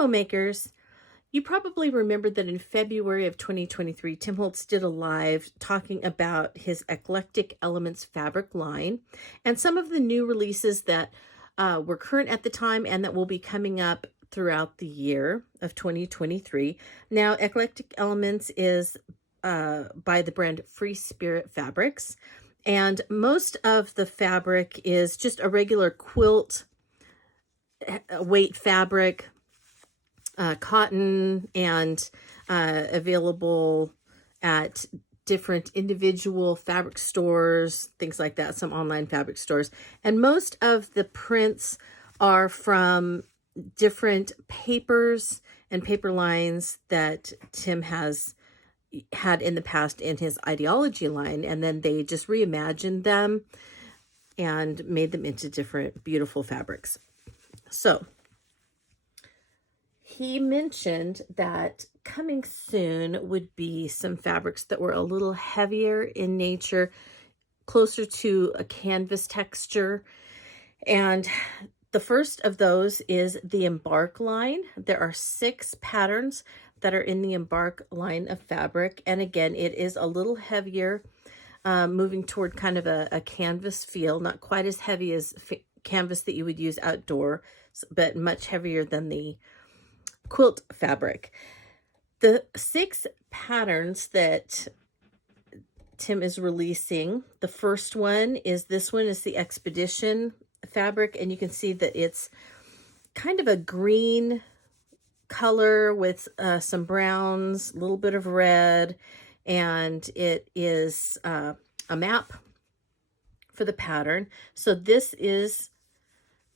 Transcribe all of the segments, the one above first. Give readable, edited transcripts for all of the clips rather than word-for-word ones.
Hello makers! You probably remember that in February of 2023, Tim Holtz did a live talking about his Eclectic Elements fabric line and some of the new releases that were current at the time and that will be coming up throughout the year of 2023. Now, Eclectic Elements is by the brand Free Spirit Fabrics, and most of the fabric is just a regular quilt weight fabric, cotton, and available at different individual fabric stores, things like that, some online fabric stores. And most of the prints are from different papers and paper lines that Tim has had in the past in his Ideology line, and then they just reimagined them and made them into different beautiful fabrics. So he mentioned that coming soon would be some fabrics that were a little heavier in nature, closer to a canvas texture. And the first of those is the Embark line. There are 6 patterns that are in the Embark line of fabric. And again, it is a little heavier, moving toward kind of a canvas feel, not quite as heavy as canvas that you would use outdoor, but much heavier than the quilt fabric. The 6 patterns that Tim is releasing, the first one is this one is the Expedition fabric, and you can see that it's kind of a green color with some browns, a little bit of red, and it is a map for the pattern. So this is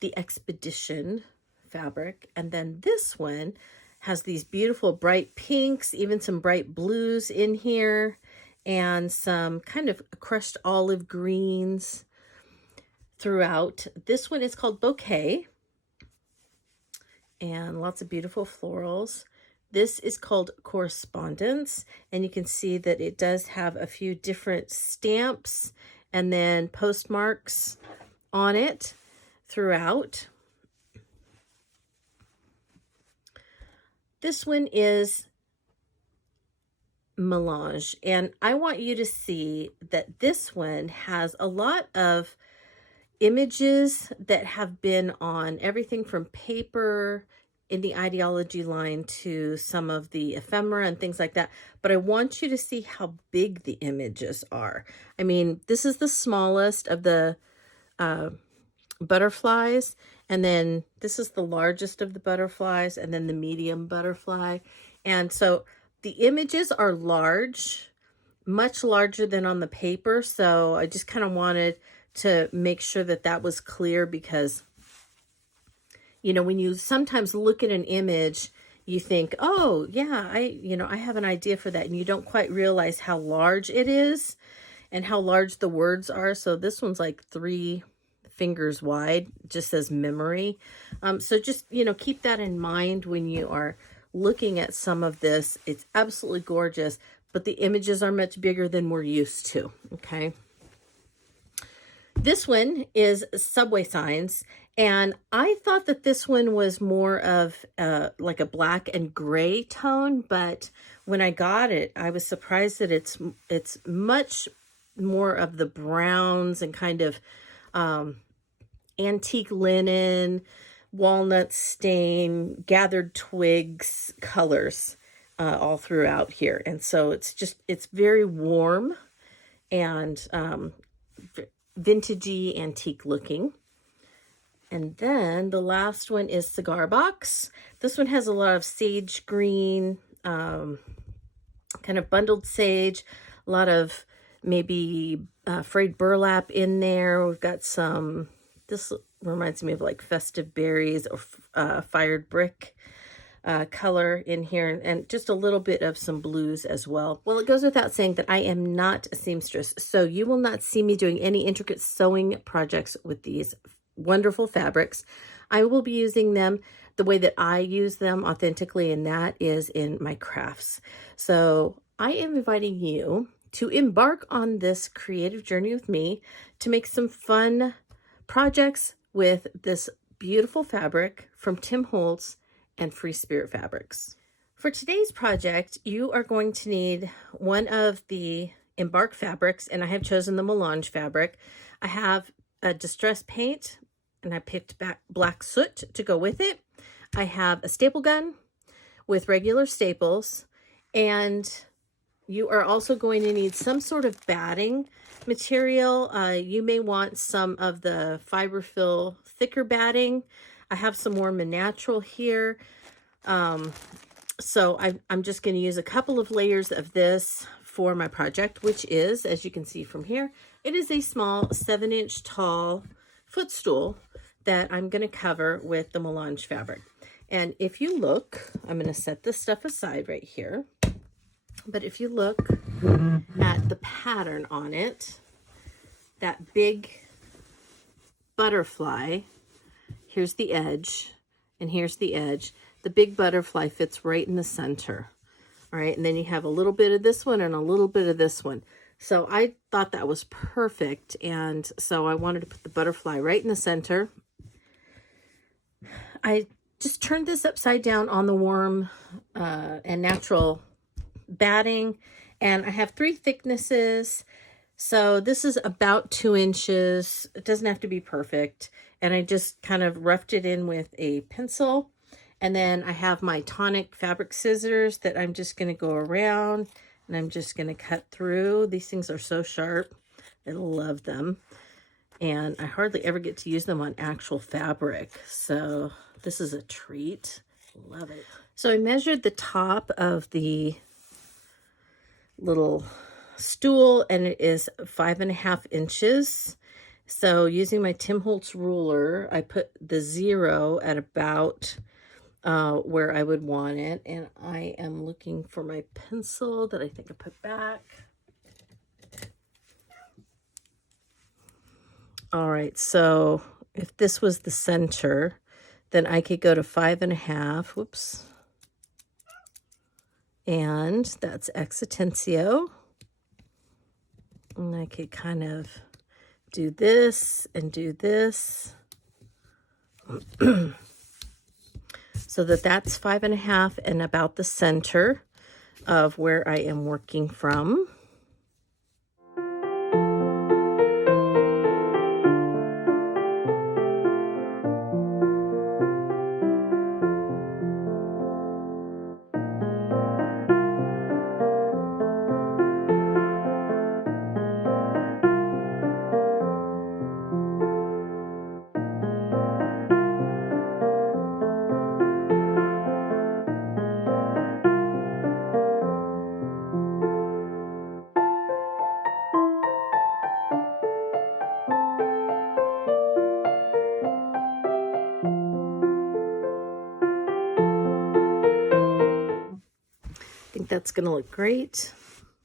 the Expedition fabric, and then this one has these beautiful bright pinks, even some bright blues in here, and some kind of crushed olive greens throughout. This one is called Bouquet, and lots of beautiful florals. This is called Correspondence, and you can see that it does have a few different stamps and then postmarks on it throughout. This one is Melange, and I want you to see that this one has a lot of images that have been on everything from paper in the Ideology line to some of the ephemera and things like that. But I want you to see how big the images are. I mean, this is the smallest of the butterflies, and then this is the largest of the butterflies, and then the medium butterfly. And so the images are large, much larger than on the paper. So I just kind of wanted to make sure that that was clear, because, you know, when you sometimes look at an image, you think, oh yeah, I have an idea for that. And you don't quite realize how large it is and how large the words are. So this one's like 3 fingers wide, just says memory. So just, keep that in mind when you are looking at some of this. It's absolutely gorgeous, but the images are much bigger than we're used to. Okay. This one is Subway Signs, and I thought that this one was more of like a black and gray tone, but when I got it, I was surprised that it's much more of the browns and kind of antique linen, walnut stain, gathered twigs colors all throughout here. And so it's very warm and vintagey, antique looking. And then the last one is Cigar Box. This one has a lot of sage green, kind of bundled sage, a lot of maybe frayed burlap in there. We've got some, this reminds me of like festive berries or fired brick color in here, and just a little bit of some blues as well. Well, it goes without saying that I am not a seamstress, so you will not see me doing any intricate sewing projects with these wonderful fabrics. I will be using them the way that I use them authentically, and that is in my crafts. So I am inviting you to embark on this creative journey with me to make some fun projects with this beautiful fabric from Tim Holtz and Free Spirit fabrics. For today's project, you are going to need one of the Embark fabrics, and I have chosen the Melange fabric. I have a distress paint, and I picked black soot to go with it. I have a staple gun with regular staples, and you are also going to need some sort of batting material. You may want some of the fiberfill thicker batting. I have some more natural here. So I'm just going to use a couple of layers of this for my project, which is, as you can see from here, it is a small 7-inch tall footstool that I'm going to cover with the Melange fabric. And if you look, I'm going to set this stuff aside right here. But if you look at the pattern on it, that big butterfly, here's the edge, and here's the edge. The big butterfly fits right in the center. All right, and then you have a little bit of this one and a little bit of this one. So I thought that was perfect, and so I wanted to put the butterfly right in the center. I just turned this upside down on the warm and natural batting, and I have 3 thicknesses. So this is about 2 inches. It doesn't have to be perfect. And I just kind of roughed it in with a pencil. And then I have my tonic fabric scissors that I'm just going to go around, and I'm just going to cut through. These things are so sharp. I love them. And I hardly ever get to use them on actual fabric. So this is a treat. Love it. So I measured the top of the little stool, and it is 5.5 inches. So using my Tim Holtz ruler, I put the 0 at about where I would want it, and I am looking for my pencil that I think I put back. All right, so if this was the center, then I could go to 5.5. Whoops. And that's exitentio. And I could kind of do this and do this. So that's 5.5 and about the center of where I am working from. I think that's going to look great.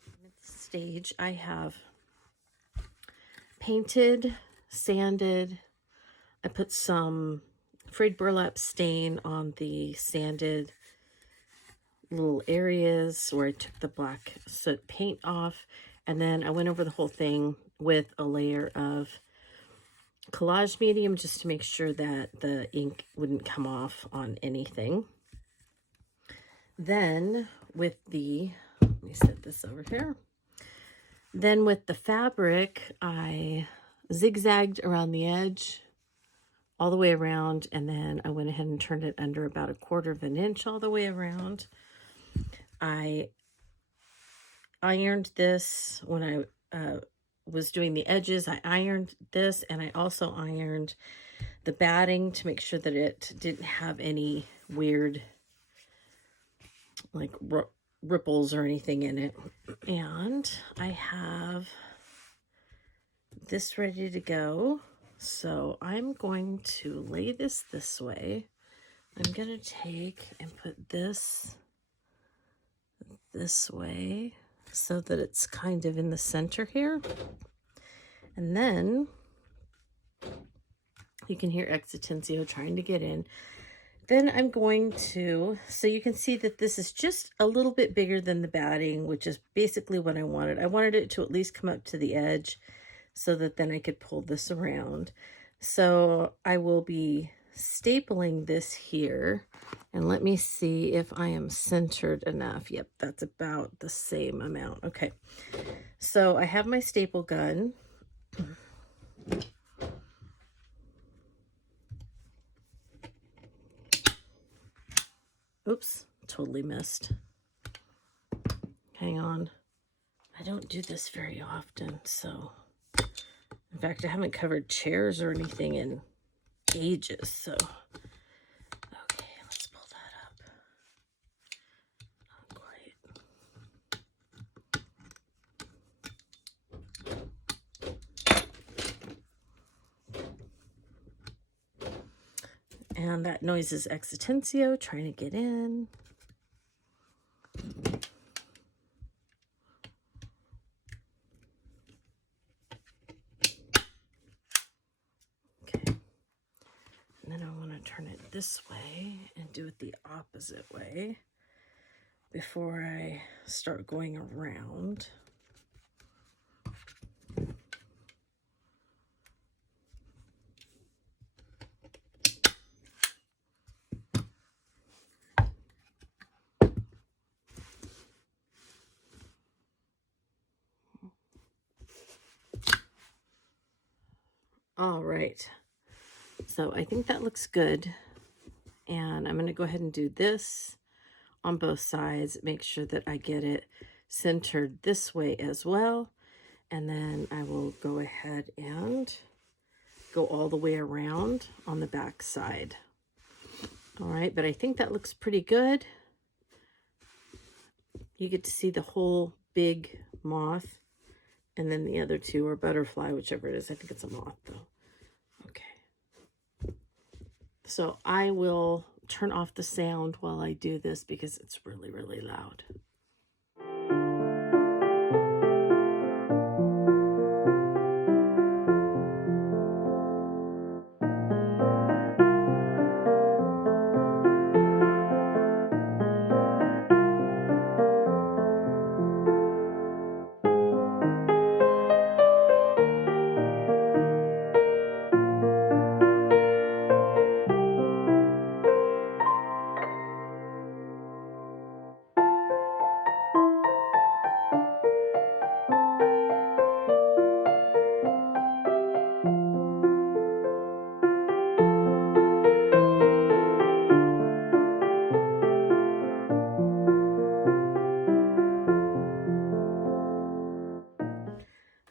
At this stage, I have painted, sanded. I put some frayed burlap stain on the sanded little areas where I took the black soot paint off, and then I went over the whole thing with a layer of collage medium just to make sure that the ink wouldn't come off on anything. Then with the, let me set this over here. Then with the fabric, I zigzagged around the edge all the way around, and then I went ahead and turned it under about 1/4 inch all the way around. I ironed this when I was doing the edges. I ironed this, and I also ironed the batting to make sure that it didn't have any weird like ripples or anything in it. And I have this ready to go. So I'm going to lay this way. I'm going to take and put this way so that it's kind of in the center here. And then you can hear exitentio trying to get in. Then I'm going to, so you can see that this is just a little bit bigger than the batting, which is basically what I wanted. I wanted it to at least come up to the edge so that then I could pull this around. So I will be stapling this here, and let me see if I am centered enough. Yep, that's about the same amount. Okay, so I have my staple gun. Oops, totally missed. Hang on. I don't do this very often, so in fact, I haven't covered chairs or anything in ages, so okay, let's pull that up. Not quite. And that noise is Existencio trying to get in. Turn it this way and do it the opposite way before I start going around. All right. So I think that looks good, and I'm going to go ahead and do this on both sides, make sure that I get it centered this way as well, and then I will go ahead and go all the way around on the back side. All right, but I think that looks pretty good. You get to see the whole big moth, and then the other two are butterfly, whichever it is. I think it's a moth though. So I will turn off the sound while I do this because it's really, really loud.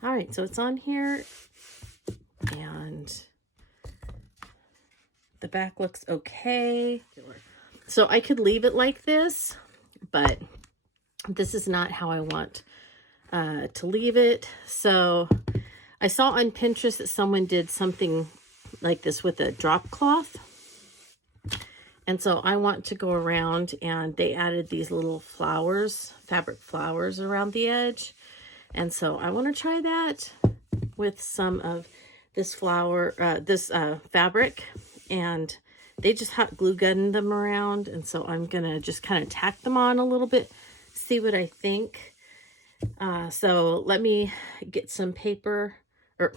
All right, so it's on here, and the back looks okay. So I could leave it like this, but this is not how I want to leave it. So I saw on Pinterest that someone did something like this with a drop cloth. And so I want to go around, and they added these little flowers, fabric flowers around the edge. And so I want to try that with some of this fabric, and they just hot glue gunned them around. And so I'm going to just kind of tack them on a little bit, see what I think. So let me get some paper, or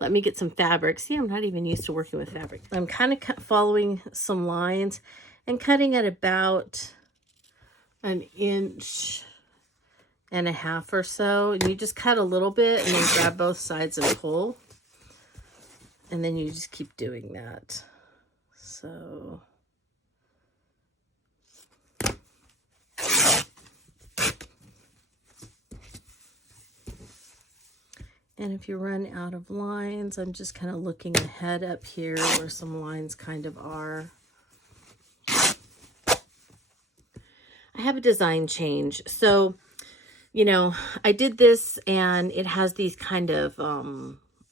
let me get some fabric. See, I'm not even used to working with fabric. I'm kind of following some lines and cutting at about 1.5 inches or so. And you just cut a little bit and then grab both sides and pull. And then you just keep doing that. So... And if you run out of lines, I'm just kind of looking ahead up here where some lines kind of are. I have a design change. So, you know, I did this and it has these kind of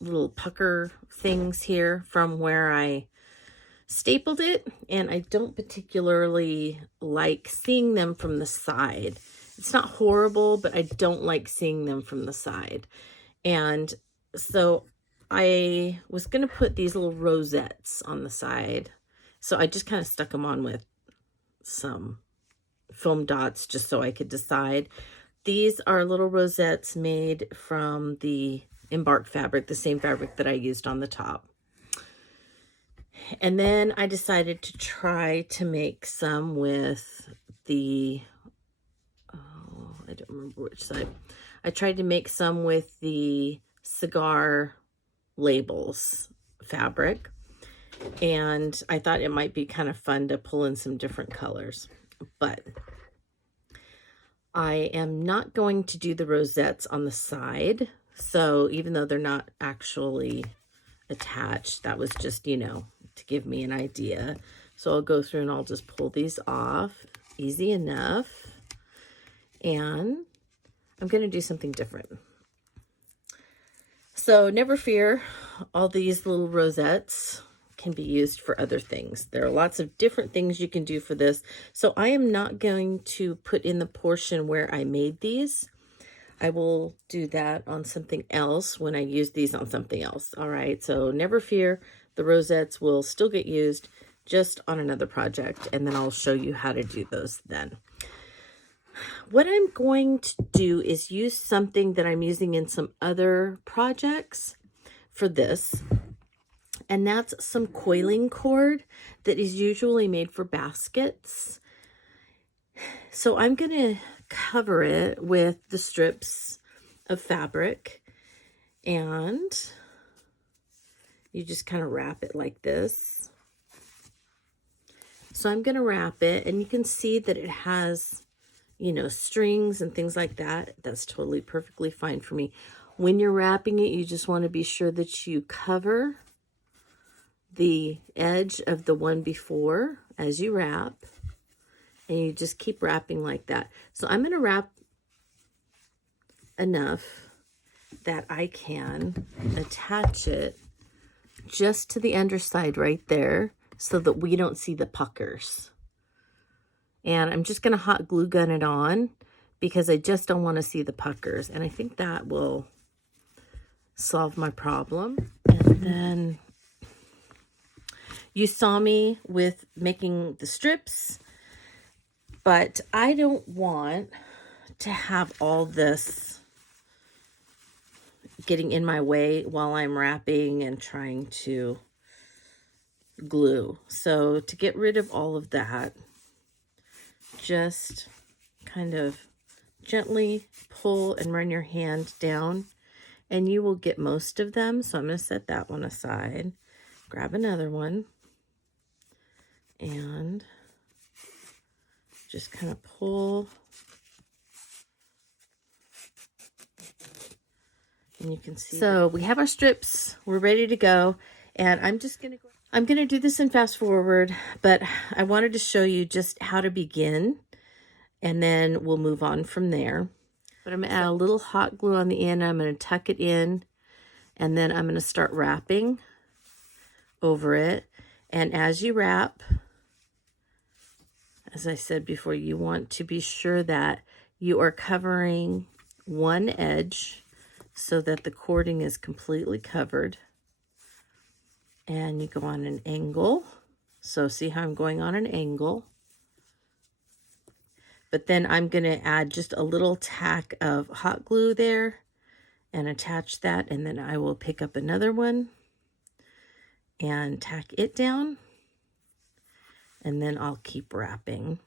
little pucker things here from where I stapled it. And I don't particularly like seeing them from the side. It's not horrible, but I don't like seeing them from the side. And so I was going to put these little rosettes on the side. So I just kind of stuck them on with some foam dots just so I could decide. These are little rosettes made from the Embark fabric, the same fabric that I used on the top. And then I decided to try to make some with the, oh, I don't remember which side. I tried to make some with the cigar labels fabric, and I thought it might be kind of fun to pull in some different colors. But I am not going to do the rosettes on the side. So even though they're not actually attached, that was just, you know, to give me an idea. So I'll go through and I'll just pull these off. Easy enough. And I'm going to do something different. So never fear, all these little rosettes can be used for other things. There are lots of different things you can do for this. So I am not going to put in the portion where I made these. I will do that on something else when I use these on something else. All right, so never fear, the rosettes will still get used just on another project, and then I'll show you how to do those then. What I'm going to do is use something that I'm using in some other projects for this, and that's some coiling cord that is usually made for baskets. So I'm going to cover it with the strips of fabric, and you just kind of wrap it like this. So I'm going to wrap it, and you can see that it has, you know, strings and things like that. That's totally perfectly fine for me. When you're wrapping it, you just want to be sure that you cover the edge of the one before as you wrap, and you just keep wrapping like that. So I'm going to wrap enough that I can attach it just to the underside right there so that we don't see the puckers. And I'm just going to hot glue gun it on because I just don't want to see the puckers. And I think that will solve my problem. And then you saw me with making the strips, but I don't want to have all this getting in my way while I'm wrapping and trying to glue. So to get rid of all of that, just kind of gently pull and run your hand down and you will get most of them. So I'm going to set that one aside, grab another one, and just kind of pull. And you can see. So we have our strips, we're ready to go. And I'm going to do this in fast forward, but I wanted to show you just how to begin, and then we'll move on from there. But I'm going to add a little hot glue on the end. I'm going to tuck it in, and then I'm going to start wrapping over it. And as you wrap, as I said before, you want to be sure that you are covering one edge so that the cording is completely covered. And you go on an angle. So see how I'm going on an angle. But then I'm going to add just a little tack of hot glue there and attach that. And then I will pick up another one and tack it down. And then I'll keep wrapping.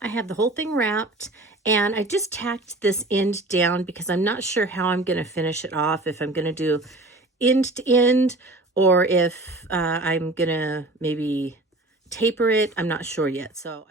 I have the whole thing wrapped, and I just tacked this end down because I'm not sure how I'm going to finish it off, if I'm going to do end to end or if I'm going to maybe taper it. I'm not sure yet. So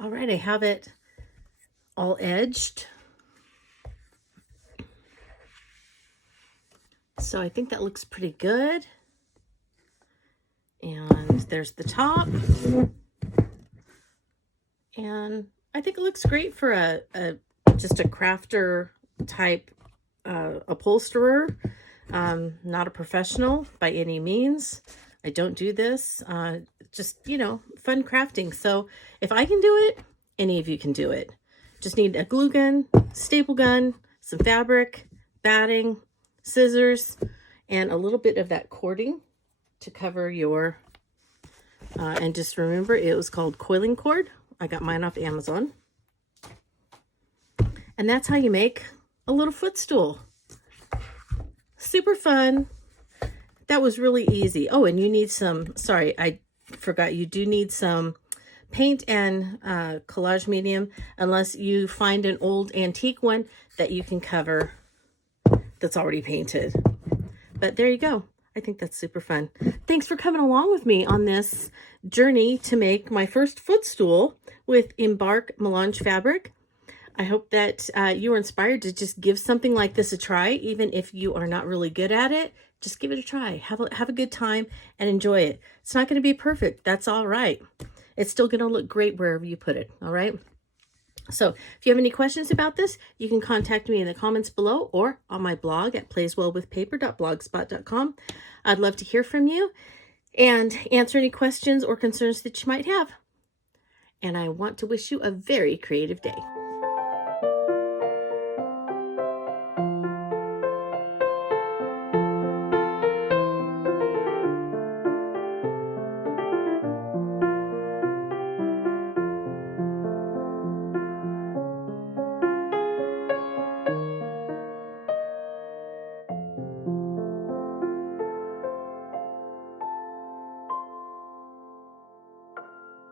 All right, I have it all edged. So I think that looks pretty good. And there's the top. And I think it looks great for just a crafter type upholsterer. Not a professional by any means. I don't do this. Just, you know, fun crafting. So if I can do it, any of you can do it. Just need a glue gun, staple gun, some fabric, batting, scissors, and a little bit of that cording to cover your, and just remember it was called Coiling Cord. I got mine off Amazon. And that's how you make a little footstool. Super fun. That was really easy. Oh, and you need some, sorry, I forgot, you do need some paint and collage medium, unless you find an old antique one that you can cover that's already painted. But there you go. I think that's super fun. Thanks for coming along with me on this journey to make my first footstool with Embark Melange fabric. I hope that you were inspired to just give something like this a try, even if you are not really good at it. Just give it a try. Have a good time and enjoy it. It's not going to be perfect. That's all right. It's still going to look great wherever you put it. All right. So if you have any questions about this, you can contact me in the comments below or on my blog at playswellwithpaper.blogspot.com. I'd love to hear from you and answer any questions or concerns that you might have. And I want to wish you a very creative day.